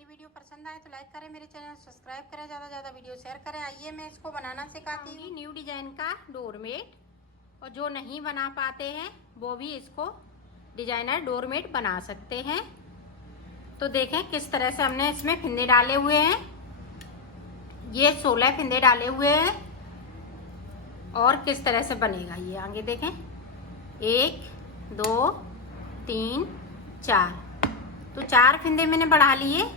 मेरी वीडियो पसंद आए तो लाइक करें, मेरे चैनल सब्सक्राइब करें, ज़्यादा से ज़्यादा वीडियो शेयर करें। आइए मैं इसको बनाना सिखाती हूँ। न्यू डिजाइन का डोरमेट, और जो नहीं बना पाते हैं वो भी इसको डिजाइनर डोरमेट बना सकते हैं। तो देखें किस तरह से हमने इसमें फिंदे डाले हुए हैं। ये 16 फिंदे डाले हुए हैं और किस तरह से बनेगा ये आगे देखें। 1 2 3 4, तो 4 फिंदे मैंने बढ़ा लिए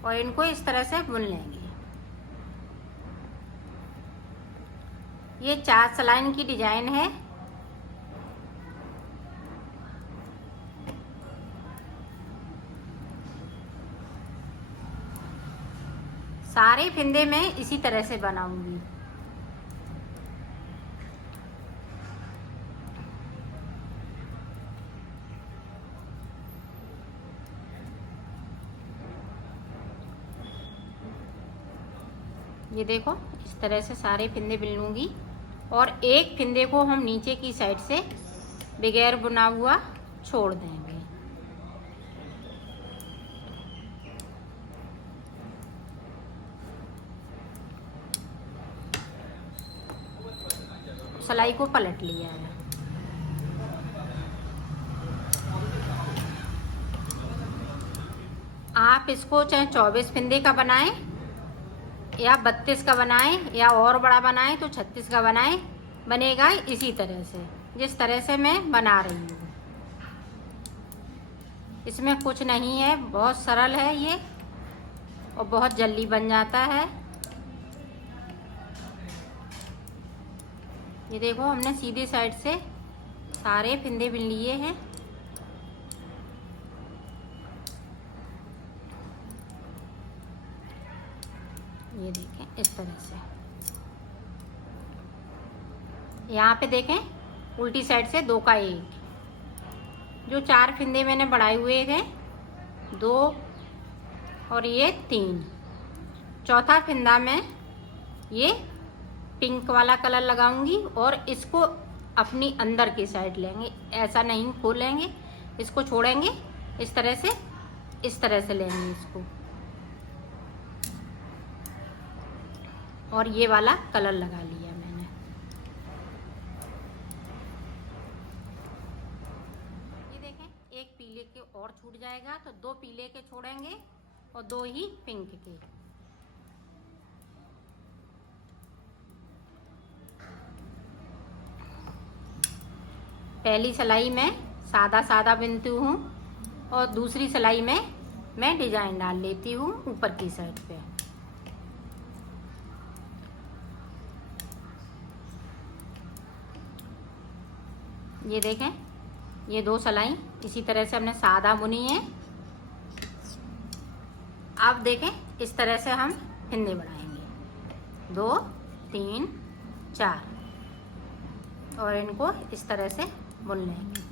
और इनको इस तरह से बुन लेंगे। ये 4 सलाइन की डिजाइन है। सारे फिंदे मैं इसी तरह से बनाऊंगी। ये देखो इस तरह से सारे फिंदे बिन लूंगी और एक फिंदे को हम नीचे की साइड से बगैर बुना हुआ छोड़ देंगे। सिलाई को पलट लिया है। आप इसको चाहे 24 फिंदे का बनाएं या 32 का बनाएं या और बड़ा बनाएं तो 36 का बनाएं, बनेगा इसी तरह से जिस तरह से मैं बना रही हूँ। इसमें कुछ नहीं है, बहुत सरल है ये और बहुत जल्दी बन जाता है। ये देखो हमने सीधी साइड से सारे फिंदे बिन लिए हैं। ये देखें इस तरह से। यहाँ पे देखें उल्टी साइड से 2 का 1, जो 4 फिंदे मैंने बढ़ाए हुए थे 2 और ये 3, चौथा फिंदा मैं ये पिंक वाला कलर लगाऊंगी और इसको अपनी अंदर की साइड लेंगे। ऐसा नहीं खोलेंगे, इसको छोड़ेंगे इस तरह से लेंगे इसको और ये वाला कलर लगा लिया मैंने। ये देखें एक पीले के और छूट जाएगा तो 2 पीले के छोड़ेंगे और 2 ही पिंक के। पहली सिलाई में सादा बिनती हूँ और दूसरी सिलाई में मैं डिजाइन डाल लेती हूँ ऊपर की साइड पे। ये देखें ये 2 सिलाई इसी तरह से हमने सादा बुनी है। अब देखें इस तरह से हम फिंदे बढ़ाएंगे 2 3 4 और इनको इस तरह से बुन लेंगे।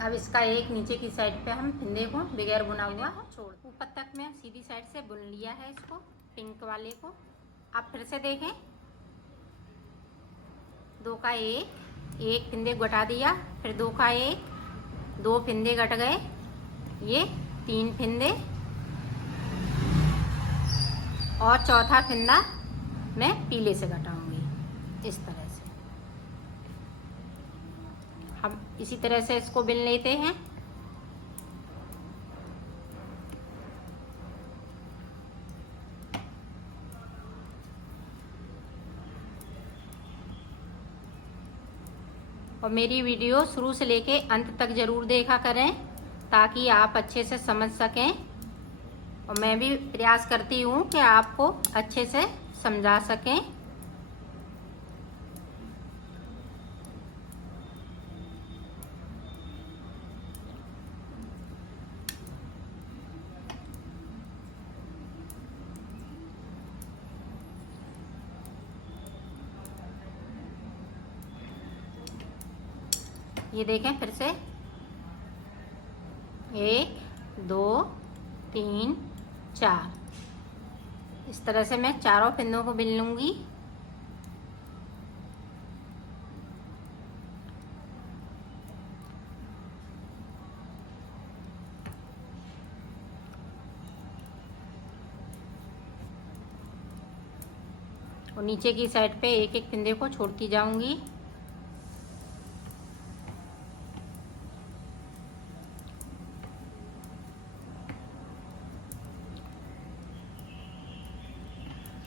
अब इसका एक नीचे की साइड पे हम फिंदे को बगैर बुना हुआ छोड़, ऊपर तक मैं सीधी साइड से बुन लिया है इसको पिंक वाले को। अब फिर से देखें 2 का 1 फिंदे घटा दिया, फिर 2 का 1 2 फिंदे घट गए, ये 3 फिंदे और चौथा फिंदा मैं पीले से घटाऊंगी इस तरह से। हम इसी तरह से इसको बिन लेते हैं। और मेरी वीडियो शुरू से लेके अंत तक ज़रूर देखा करें ताकि आप अच्छे से समझ सकें, और मैं भी प्रयास करती हूँ कि आपको अच्छे से समझा सकें। ये देखें फिर से 1 2 3 4। इस तरह से मैं चारों फिंदों को बिन लूँगी। और नीचे की साइड पे एक एक फिंदे को छोड़ती जाऊंगी।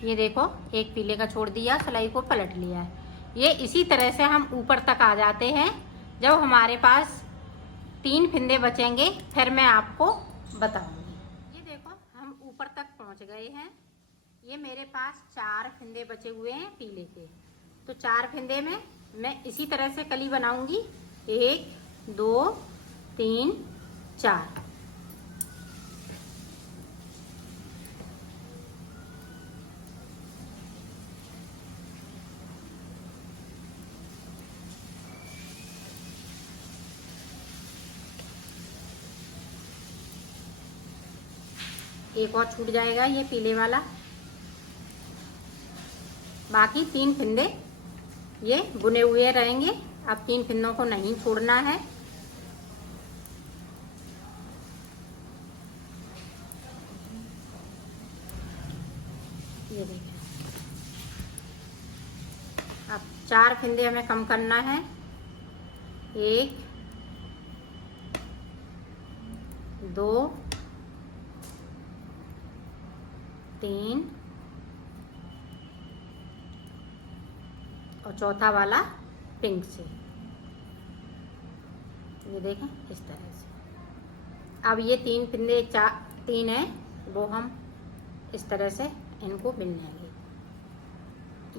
ये देखो, एक पीले का छोड़ दिया, सिलाई को पलट लिया है। ये इसी तरह से हम ऊपर तक आ जाते हैं। जब हमारे पास 3 फिंदे बचेंगे फिर मैं आपको बताऊंगी। ये देखो, हम ऊपर तक पहुंच गए हैं। ये मेरे पास 4 फिंदे बचे हुए हैं पीले के। तो 4 फिंदे में मैं इसी तरह से कली बनाऊंगी। 1 2 3 4। एक और छूट जाएगा ये पीले वाला। बाकी 3 फिंदे ये बुने हुए रहेंगे। अब 3 फिंदों को नहीं छोड़ना है। ये देखिए, अब 4 फिंदे हमें कम करना है। 1 2 3 और चौथा वाला पिंक से। ये देखें इस तरह से। अब ये 3 फिंदे 3 है, वो हम इस तरह से इनको बिन लेंगे।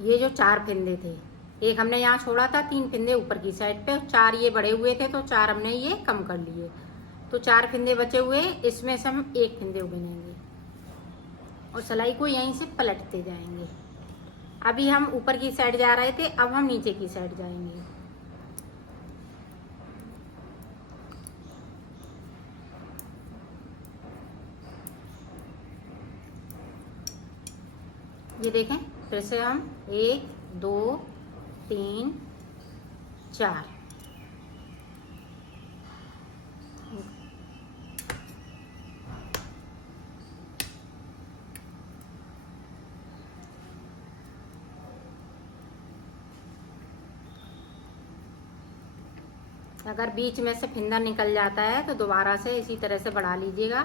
ये जो 4 फिंदे थे, एक हमने यहाँ छोड़ा था, 3 फिंदे ऊपर की साइड पे, 4 ये बड़े हुए थे तो 4 हमने ये कम कर लिए। तो 4 फिंदे बचे हुए, इसमें से हम 1 फिंदे बिनेंगे और सिलाई को यहीं से पलटते जाएंगे। अभी हम ऊपर की साइड जा रहे थे, अब हम नीचे की साइड जाएंगे। ये देखें, फिर से हम 1 2 3 4। अगर बीच में से फिंदा निकल जाता है तो दोबारा से इसी तरह से बढ़ा लीजिएगा।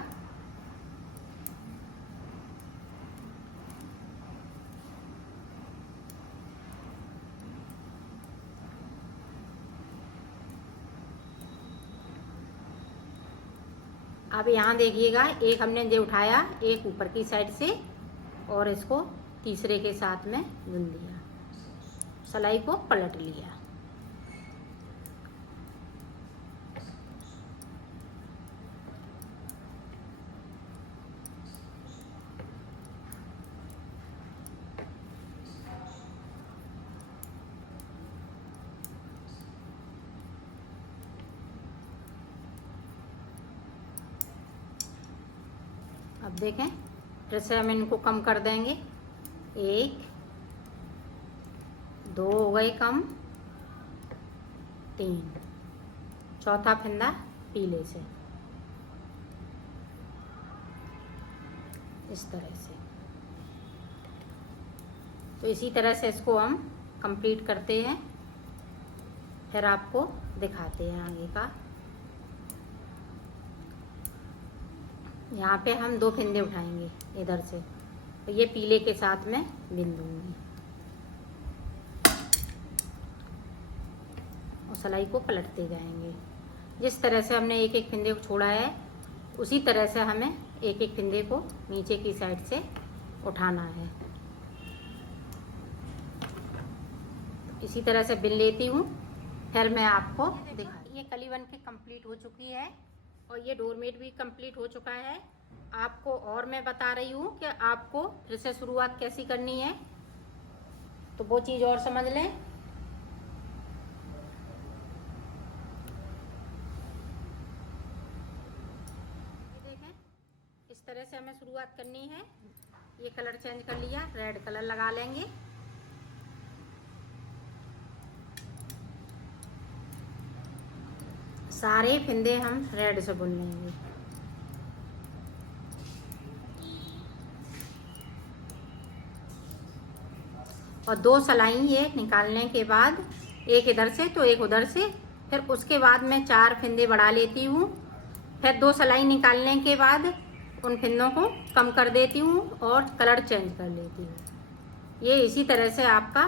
अब यहाँ देखिएगा, एक हमने जो उठाया, एक ऊपर की साइड से और इसको तीसरे के साथ में बुन दिया, सिलाई को पलट लिया। अब देखें, फिर से हम इनको कम कर देंगे। 1 2 हो गए कम, 3, चौथा फंदा पीले से इस तरह से। तो इसी तरह से इसको हम कंप्लीट करते हैं, फिर आपको दिखाते हैं आगे का। यहाँ पे हम 2 फिंदे उठाएंगे इधर से, तो ये पीले के साथ में बिन दूंगी और सिलाई को पलटते जाएंगे। जिस तरह से हमने एक एक फिंदे को छोड़ा है, उसी तरह से हमें एक एक फिंदे को नीचे की साइड से उठाना है। इसी तरह से बिन लेती हूँ, फिर मैं आपको दिखा। ये कली बन के कंप्लीट हो चुकी है और ये डोरमेट भी कंप्लीट हो चुका है। आपको और मैं बता रही हूँ कि आपको फिर से शुरुआत कैसी करनी है, तो वो चीज़ और समझ लें। देखें, इस तरह से हमें शुरुआत करनी है। ये कलर चेंज कर लिया, रेड कलर लगा लेंगे। सारे फिंदे हम रेड से बुन लेंगे। और 2 सलाई ये निकालने के बाद, एक इधर से तो एक उधर से, फिर उसके बाद मैं 4 फिंदे बढ़ा लेती हूँ। फिर 2 सलाई निकालने के बाद उन फिंदों को कम कर देती हूँ और कलर चेंज कर लेती हूँ। ये इसी तरह से आपका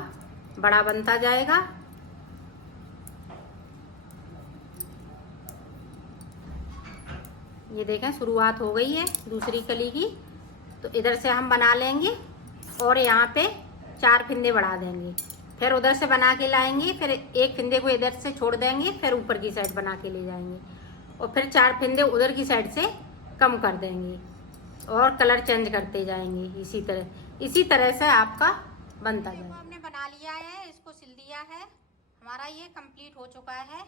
बड़ा बनता जाएगा। ये देखें शुरुआत हो गई है दूसरी कली की, तो इधर से हम बना लेंगे और यहाँ पे 4 फिंदे बढ़ा देंगे। फिर उधर से बना के लाएंगे, फिर एक फिंदे को इधर से छोड़ देंगे, फिर ऊपर की साइड बना के ले जाएंगे और फिर 4 फिंदे उधर की साइड से कम कर देंगे और कलर चेंज करते जाएंगे। इसी तरह से आपका बनता जाएगा। हमने बना लिया है, इसको सिल दिया है, हमारा ये कंप्लीट हो चुका है।